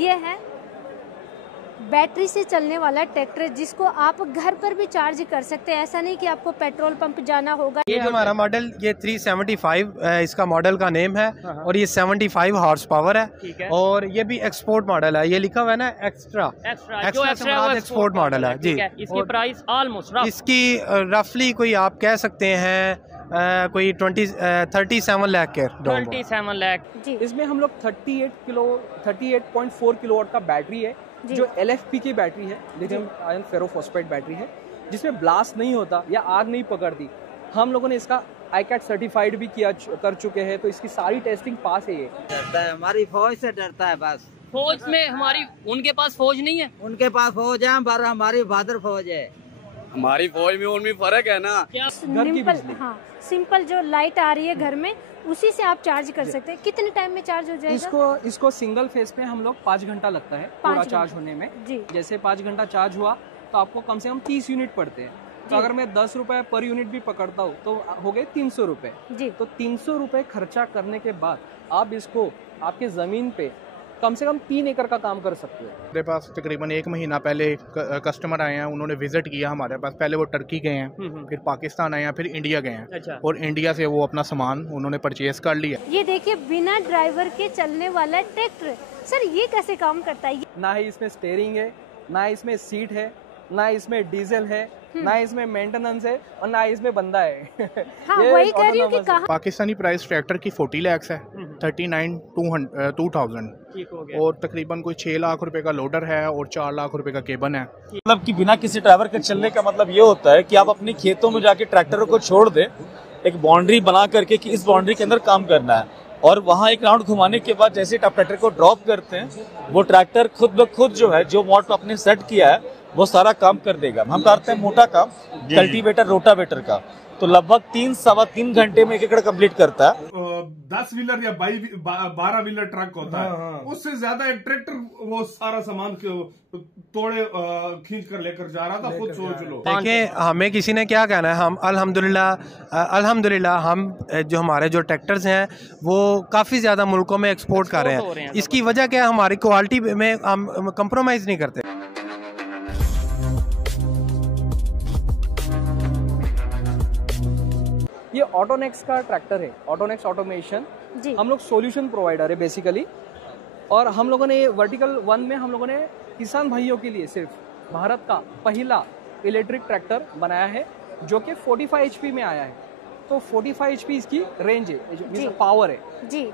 ये है बैटरी से चलने वाला ट्रैक्टर जिसको आप घर पर भी चार्ज कर सकते हैं। ऐसा नहीं कि आपको पेट्रोल पंप जाना होगा। ये हमारा मॉडल ये 375 इसका मॉडल का नेम है और ये 75 हॉर्स पावर है और ये भी एक्सपोर्ट मॉडल है। ये लिखा हुआ है ना एक्स्ट्रा एक्सपोर्ट मॉडल है जी। इसकी प्राइस ऑलमोस्ट इसकी रफली कोई आप कह सकते हैं कोई 37 लाख के 27 लाख जी। इसमें हम लोग 38.4 किलोवाट का बैटरी है जो LFP की बैटरी है, लिथियम आयन फेरोफॉस्फेट बैटरी है, जिसमें ब्लास्ट नहीं होता या आग नहीं पकड़ती। हम लोगों ने इसका ICAT सर्टिफाइड भी कर चुके हैं, तो इसकी सारी टेस्टिंग पास है। ये डरता है, हमारी फौज से डरता है बस। फौज में हमारी, उनके पास फौज नहीं है। उनके पास फौज है पर हमारी बहादुर फौज है। हमारी फौज में उनमें फर्क है ना। घर की बिजली, हाँ, सिंपल जो लाइट आ रही है घर में उसी से आप चार्ज कर सकते हैं। कितने टाइम में चार्ज हो जाएगा? इसको सिंगल फेज पे हम लोग 5 घंटा लगता है पूरा चार्ज होने में जी। जैसे 5 घंटा चार्ज हुआ तो आपको कम से कम 30 यूनिट पड़ते हैं। तो अगर मैं 10 रुपए पर यूनिट भी पकड़ता हूँ तो हो गए 300 रुपए। तो 300 रुपए खर्चा करने के बाद आप इसको आपके जमीन पे कम से कम 3 एकड़ का काम कर सकते हो। मेरे पास तकरीबन 1 महीना पहले कस्टमर आए हैं, उन्होंने विजिट किया हमारे पास। पहले वो टर्की गए हैं, फिर पाकिस्तान आए हैं, फिर इंडिया गए हैं और इंडिया से वो अपना सामान उन्होंने परचेज कर लिया। ये देखिए बिना ड्राइवर के चलने वाला ट्रैक्टर। सर ये कैसे काम करता है? ना ही इसमें स्टीयरिंग है, ना इसमें सीट है, ना इसमें डीजल है, ना इसमें मेंटेनेंस है और ना इसमें बंदा है। हाँ, वही कह रही हूँ कि कहाँ। पाकिस्तानी प्राइस ट्रैक्टर की 40 लाख है, 39,200 और तकरीबन कोई 6 लाख रुपए का लोडर है और 4 लाख रुपए का केबन है। मतलब कि बिना किसी ड्राइवर के चलने का मतलब ये होता है कि आप अपने खेतों में जाके ट्रैक्टरों को छोड़ दें, एक बाउंड्री बना करके कि इस बाउंड्री के अंदर काम करना है, और वहाँ एक राउंड घुमाने के बाद जैसे आप ट्रैक्टर को ड्रॉप करते हैं वो ट्रैक्टर खुद ब खुद जो है जो मोड आपने सेट किया है वो सारा काम कर देगा। हम करते हैं मोटा काम कल्टीवेटर रोटावेटर का, तो लगभग 3-3.25 घंटे में 1 एकड़ कंप्लीट करता है। 10 व्हीलर या 12 व्हीलर ट्रक होता है, उससे ज्यादा एक ट्रैक्टर वो सारा सामान तोड़े खींच कर लेकर जा रहा था। खुद सोच लो। देखिए हमें किसी ने क्या कहना है, हम अल्हम्दुलिल्लाह हम जो हमारे जो ट्रैक्टर्स हैं वो काफ़ी ज़्यादा मुल्कों में एक्सपोर्ट कर रहे हैं। इसकी वजह क्या है, हमारी क्वालिटी में हम कंप्रोमाइज़ नहीं करते। ये ऑटोनेक्स का ट्रैक्टर है, ऑटोनेक्स ऑटोमेशन। हम लोग सॉल्यूशन प्रोवाइडर है बेसिकली, और हम लोगों ने वर्टिकल 1 में हम लोगों ने किसान भाइयों के लिए सिर्फ भारत का पहला इलेक्ट्रिक ट्रैक्टर बनाया है जो कि 45 HP में आया है। तो 45 HP इसकी रेंज है, पावर है जी।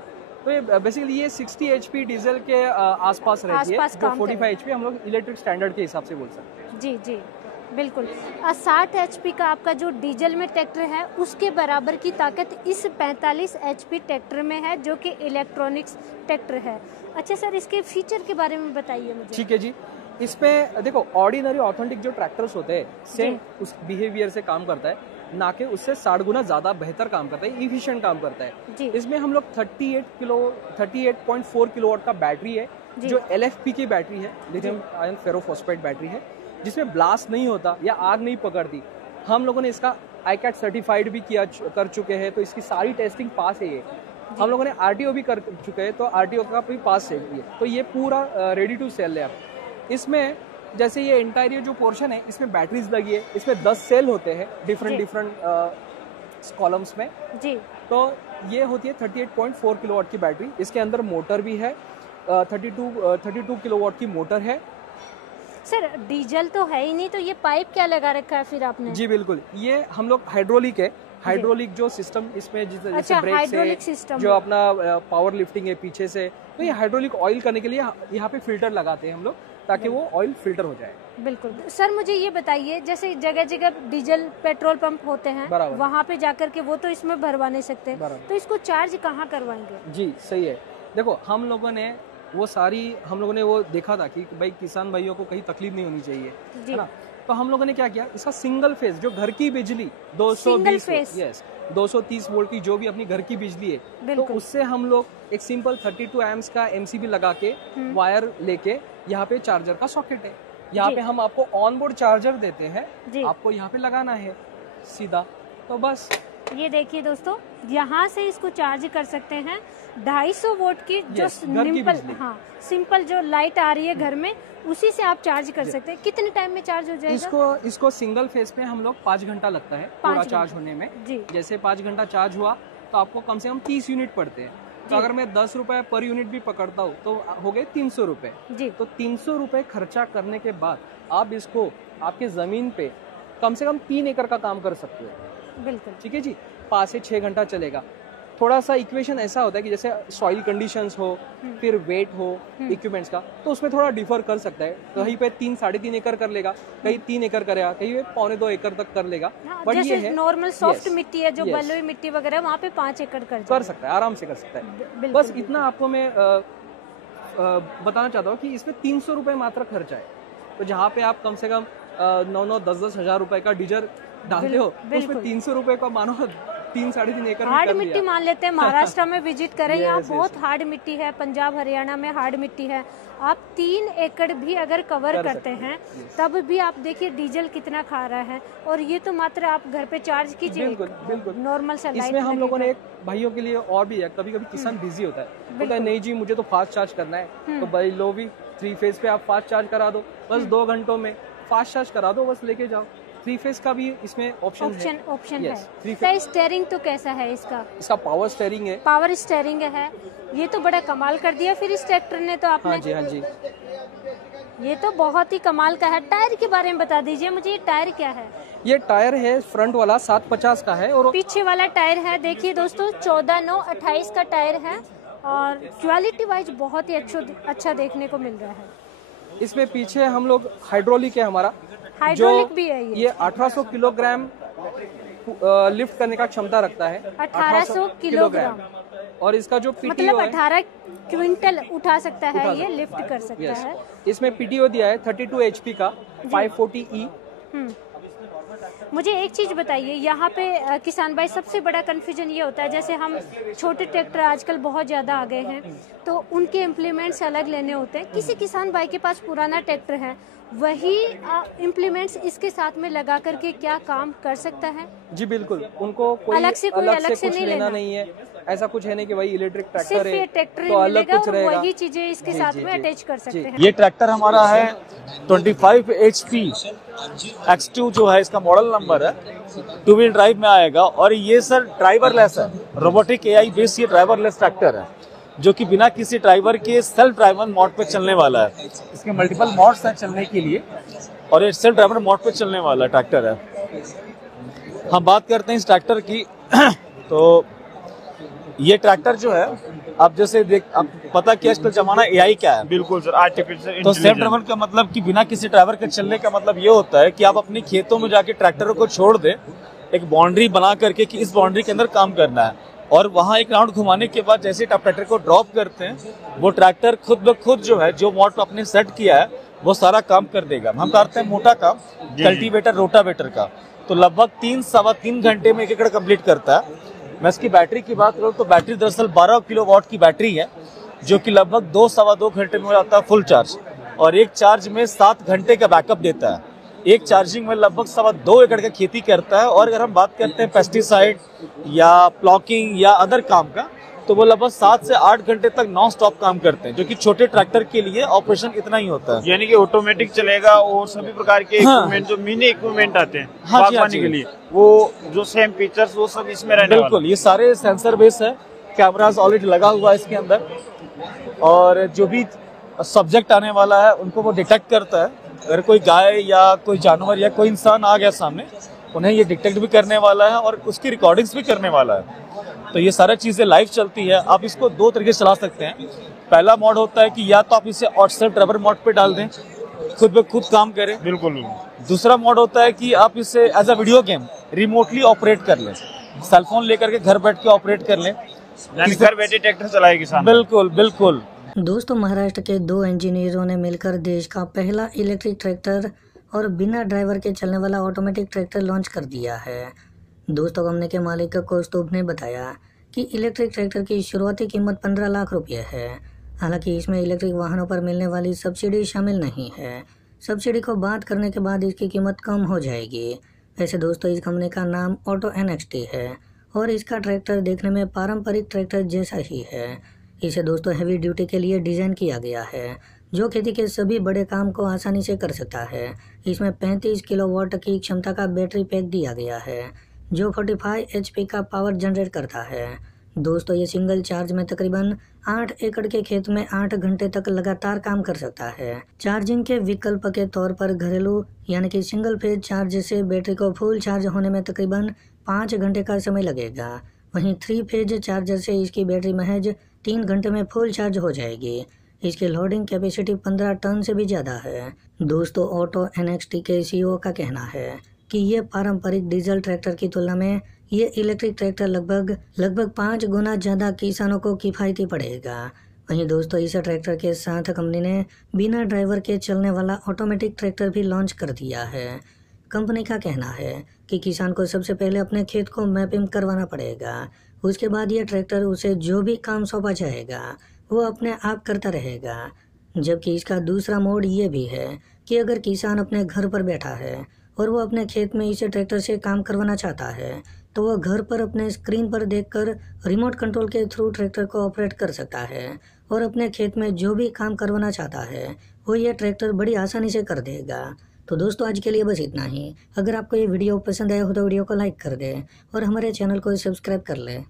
तो ये बेसिकली ये 60 HP डीजल के आसपास रहती है, जो 45 HP हम लोग इलेक्ट्रिक स्टैंडर्ड के हिसाब से बोल सकते हैं। जी जी बिल्कुल। 60 HP का आपका जो डीजल में ट्रैक्टर है उसके बराबर की ताकत इस 45 HP ट्रैक्टर में है जो कि इलेक्ट्रॉनिक्स ट्रैक्टर है। अच्छा सर, इसके फीचर के बारे में बताइए मुझे। ठीक है जी, इसमें देखो ऑर्डिनरी ऑथेंटिक जो ट्रैक्टर्स होते हैं सेम उस बिहेवियर से काम करता है, ना कि उससे 60 गुना ज्यादा बेहतर काम करता है, इफिशिएंट काम करता है। इसमें हम लोग 38.4 किलोवाट का बैटरी है जो LFP की बैटरी है, लिथियम आयन फेरोफॉस्फेट बैटरी है, जिसमें ब्लास्ट नहीं होता या आग नहीं पकड़ती। हम लोगों ने इसका ICAT सर्टिफाइड भी कर चुके हैं, तो इसकी सारी टेस्टिंग पास है। ये हम लोगों ने RTO भी कर चुके हैं, तो RTO का भी पास है ये। तो ये पूरा रेडी टू सेल है। अब इसमें जैसे ये इंटीरियर जो पोर्शन है इसमें बैटरीज लगी है, इसमें 10 सेल होते हैं डिफरेंट कॉलम्स में जी। तो ये होती है 38.4 किलोवाट की बैटरी। इसके अंदर मोटर भी है, 32 किलोवाट की मोटर है। सर डीजल तो है ही नहीं, तो ये पाइप क्या लगा रखा है फिर आपने? जी बिल्कुल, ये हम लोग हाइड्रोलिक है, हाइड्रोलिक जो सिस्टम इसमें जैसे ब्रेक से जो अपना पावर लिफ्टिंग है पीछे से, तो ये हाइड्रोलिक ऑयल करने के लिए यहाँ पे फिल्टर लगाते हैं हम लोग ताकि वो ऑयल फिल्टर हो जाए। बिल्कुल। सर मुझे ये बताइए, जैसे जगह जगह डीजल पेट्रोल पंप होते हैं, वहाँ पे जाकर के वो तो इसमें भरवा नहीं सकते, तो इसको चार्ज कहाँ करवाएंगे? जी सही है, देखो हम लोगों ने वो देखा था कि भाई किसान भाइयों को कहीं तकलीफ नहीं होनी चाहिए, है ना। तो हम लोगों ने क्या किया, इसका सिंगल फेज जो घर की बिजली 230 वोल्ट की जो भी अपनी घर की बिजली है, तो उससे हम लोग एक सिंपल 32 एम्प्स का MCB लगा के वायर लेके यहाँ पे चार्जर का सॉकेट है, यहाँ पे हम आपको ऑन बोर्ड चार्जर देते हैं, आपको यहाँ पे लगाना है सीधा, तो बस ये देखिए दोस्तों, यहाँ से इसको चार्ज कर सकते हैं 250 वोल्ट की जो सिंपल जो लाइट आ रही है घर में, उसी से आप चार्ज कर सकते हैं। कितने टाइम में चार्ज हो जाएगा? इसको सिंगल फेज पे हम लोग 5 घंटा लगता है पूरा चार्ज होने में जी। जैसे 5 घंटा चार्ज हुआ तो आपको कम से कम 30 यूनिट पड़ते हैं। तो अगर मैं 10 रुपए पर यूनिट भी पकड़ता हूँ तो हो गए 300 रुपए जी। तो 300 रुपए खर्चा करने के बाद आप इसको आपके जमीन पे कम से कम 3 एकड़ का काम कर सकते हो। बिल्कुल ठीक है जी। 5 से 6 घंटा चलेगा। थोड़ा सा इक्वेशन ऐसा होता है कि जैसे सॉइल कंडीशंस हो, फिर वेट हो इक्विपमेंट्स का, तो उसमें थोड़ा डिफर कर सकता है। कहीं पे 3-3.5 एकड़ कर लेगा, कहीं 3 एकड़ करेगा, कहीं पे 1.25-2 एकड़ तक कर लेगा। बट ये है नॉर्मल सॉफ्ट मिट्टी है जो बलुई मिट्टी वगैरह, वहाँ पे 5 एकड़ कर सकता है, आराम से कर सकता है। बस इतना आपको मैं बताना चाहता हूँ कि इसमें 300 रुपए मात्र खर्चा है। तो जहाँ पे आप कम से कम 9-9, 10-10 हजार रुपए का डीजल डालते हो, उसमें 300 रुपए का मानो 3-3.5 एकड़ हार्ड मिट्टी मान लेते हैं। महाराष्ट्र में विजिट करें, यहाँ बहुत हार्ड मिट्टी है, पंजाब हरियाणा में हार्ड मिट्टी है। आप 3 एकड़ भी अगर कवर करते हैं तब भी आप देखिए डीजल कितना खा रहा है। और ये तो मात्र आप घर पे चार्ज कीजिए, बिल्कुल नॉर्मल सा। इसमें हम लोगों ने एक भाइयों के लिए और भी है, कभी कभी किसान बिजी होता है, बोलता है नहीं जी मुझे तो फास्ट चार्ज करना है, तो भाई लो भी 3 फेज पे आप फास्ट चार्ज करा दो, बस 2 घंटों में फास्ट चार्ज करा दो, बस लेके जाओ। 3 फेज का भी इसमें ऑप्शन है। स्टेयरिंग तो कैसा है इसका? इसका पावर स्टेयरिंग है। पावर स्टेयरिंग है। ये तो बड़ा कमाल कर दिया फिर इस ट्रैक्टर ने तो आपने। हाँ जी। ये तो बहुत ही कमाल का है। टायर के बारे में बता दीजिए मुझे, ये टायर क्या है? ये टायर है फ्रंट वाला 750 का है और पीछे वाला टायर है देखिए दोस्तों 14/9/28 का टायर है। और क्वालिटी वाइज बहुत ही अच्छा देखने को मिल रहा है। इसमें पीछे हम लोग हाइड्रोलिक है, हमारा हाइड्रोलिक भी है। ये 1800 किलोग्राम लिफ्ट करने का क्षमता रखता है। 1800 किलोग्राम। और इसका जो PTO मतलब 18 क्विंटल उठा सकता है, ये लिफ्ट कर सकता है। इसमें PTO दिया है 32 HP का 540E। मुझे एक चीज बताइए, यहाँ पे किसान भाई सबसे बड़ा कंफ्यूजन ये होता है, जैसे हम छोटे ट्रैक्टर आजकल बहुत ज्यादा आ गए हैं तो उनके इम्प्लीमेंट्स अलग लेने होते हैं। किसी किसान भाई के पास पुराना ट्रैक्टर है, वही इम्प्लीमेंट्स इसके साथ में लगा करके क्या काम कर सकता है? जी बिल्कुल, उनको कोई अलग से नहीं लेना नहीं है। ऐसा कुछ है नहीं कि भाई इलेक्ट्रिक ट्रैक्टर है ट्रैक्टर तो अलग कुछ रहेगा, वही चीजें इसके साथ में अटैच कर सकते हैं। ये ट्रैक्टर हमारा है 25 HP X2 जो है इसका मॉडल नंबर है, 2 व्हील ड्राइव में आएगा। और ये सर ड्राइवरलेस है, रोबोटिक AI बेस्ड ये ड्राइवरलेस ट्रैक्टर है जो कि बिना किसी ड्राइवर के सेल्फ ड्राइवर मोड पे चलने वाला है। इसके मल्टीपल मोड्स हैं चलने के लिए और ये सेल्फ ड्राइवर मोड पे चलने वाला ट्रैक्टर है। हम बात करते हैं इस ट्रैक्टर की तो ये ट्रैक्टर जो है आप जैसे आप पता कि आजकल जमाना AI क्या है। बिल्कुल सर, आर्टिफिशियल तो सेल्फ ड्राइवर का मतलब कि बिना किसी ड्राइवर के चलने का मतलब ये होता है कि आप अपने खेतों में जाके ट्रैक्टरों को छोड़ दें, एक बाउंड्री बना करके कि इस बाउंड्री के अंदर काम करना है, और वहाँ एक राउंड घुमाने के बाद जैसे आप ट्रैक्टर को ड्रॉप करते हैं वो ट्रैक्टर खुद ब खुद जो है जो मोड आपने सेट किया है वो सारा काम कर देगा। हम करते हैं मोटा काम कल्टीवेटर रोटावेटर का, तो लगभग 3-3.25 घंटे में 1 एकड़ कंप्लीट करता है। मैं इसकी बैटरी की बात करूँ तो बैटरी दरअसल 12 किलोवाट की बैटरी है जो कि लगभग 2-2.25 घंटे में हो जाता है फुल चार्ज, और एक चार्ज में 7 घंटे का बैकअप देता है। एक चार्जिंग में लगभग 2.25 एकड़ का खेती करता है। और अगर हम बात करते हैं पेस्टिसाइड या प्लॉकिंग या अदर काम का तो वो लगभग 7 से 8 घंटे तक नॉन स्टॉप काम करते हैं, जो कि छोटे ट्रैक्टर के लिए ऑपरेशन इतना ही होता है। यानी कि ऑटोमेटिक चलेगा और सभी प्रकार के इक्विपमेंट जो मिनी इक्विपमेंट आते हैं बागवानी के लिए वो जो सेम फीचर्स वो सब इसमें रहने वाले। बिल्कुल, ये सारे सेंसर बेस है, कैमरास ऑलरेडी लगा हुआ है इसके अंदर, और जो भी सब्जेक्ट आने वाला है उनको वो डिटेक्ट करता है। अगर कोई गाय या कोई जानवर या कोई इंसान आ गया सामने, उन्हें ये डिटेक्ट भी करने वाला है और उसकी रिकॉर्डिंग्स भी करने वाला है। तो ये सारी चीजें लाइव चलती है। आप इसको 2 तरीके से चला सकते हैं। पहला मोड होता है कि या तो आप इसे सेल्फ ड्राइवर मोड पे डाल दें, खुद ब खुद काम करे। बिल्कुल। दूसरा मोड होता है कि आप इसे as a video game remotely operate कर लें, सेलफोन लेकर के घर बैठ के ऑपरेट कर लें, घर बैठे ट्रैक्टर चलाए किसान। बिल्कुल बिल्कुल। दोस्तों, महाराष्ट्र के 2 इंजीनियरों ने मिलकर देश का पहला इलेक्ट्रिक ट्रैक्टर और बिना ड्राइवर के चलने वाला ऑटोमेटिक ट्रैक्टर लॉन्च कर दिया है। दोस्तों, कंपनी के मालिक कौस्तुभ ने बताया कि इलेक्ट्रिक ट्रैक्टर की शुरुआती कीमत 15 लाख रुपये है। हालांकि इसमें इलेक्ट्रिक वाहनों पर मिलने वाली सब्सिडी शामिल नहीं है। सब्सिडी को बात करने के बाद इसकी कीमत कम हो जाएगी। वैसे दोस्तों, इस कंपनी का नाम ऑटो NXT है और इसका ट्रैक्टर देखने में पारंपरिक ट्रैक्टर जैसा ही है। इसे दोस्तों हैवी ड्यूटी के लिए डिज़ाइन किया गया है, जो खेती के सभी बड़े काम को आसानी से कर सकता है। इसमें 35 किलोवाट की क्षमता का बैटरी पैक दिया गया है, जो 45 HP का पावर जनरेट करता है। दोस्तों ये सिंगल चार्ज में तकरीबन 8 एकड़ के खेत में 8 घंटे तक लगातार काम कर सकता है। चार्जिंग के विकल्प के तौर पर घरेलू यानी कि सिंगल फेज चार्ज से बैटरी को फुल चार्ज होने में तकरीबन 5 घंटे का समय लगेगा। वहीं 3 फेज चार्जर से इसकी बैटरी महज 3 घंटे में फुल चार्ज हो जाएगी। इसकी लोडिंग कैपेसिटी 15 टन से भी ज़्यादा है। दोस्तों ऑटो NXT के CEO का कहना है कि ये पारंपरिक डीजल ट्रैक्टर की तुलना में ये इलेक्ट्रिक ट्रैक्टर लगभग 5 गुना ज़्यादा किसानों को किफ़ायती पड़ेगा। वहीं दोस्तों इस ट्रैक्टर के साथ कंपनी ने बिना ड्राइवर के चलने वाला ऑटोमेटिक ट्रैक्टर भी लॉन्च कर दिया है। कंपनी का कहना है कि किसान को सबसे पहले अपने खेत को मैपिंग करवाना पड़ेगा, उसके बाद ये ट्रैक्टर उसे जो भी काम सौंपा जाएगा वो अपने आप करता रहेगा। जबकि इसका दूसरा मोड ये भी है कि अगर किसान अपने घर पर बैठा है और वो अपने खेत में इसे ट्रैक्टर से काम करवाना चाहता है तो वह घर पर अपने स्क्रीन पर देखकर रिमोट कंट्रोल के थ्रू ट्रैक्टर को ऑपरेट कर सकता है और अपने खेत में जो भी काम करवाना चाहता है वो ये ट्रैक्टर बड़ी आसानी से कर देगा। तो दोस्तों आज के लिए बस इतना ही। अगर आपको ये वीडियो पसंद आया हो तो वीडियो को लाइक कर दें और हमारे चैनल को सब्सक्राइब कर लें।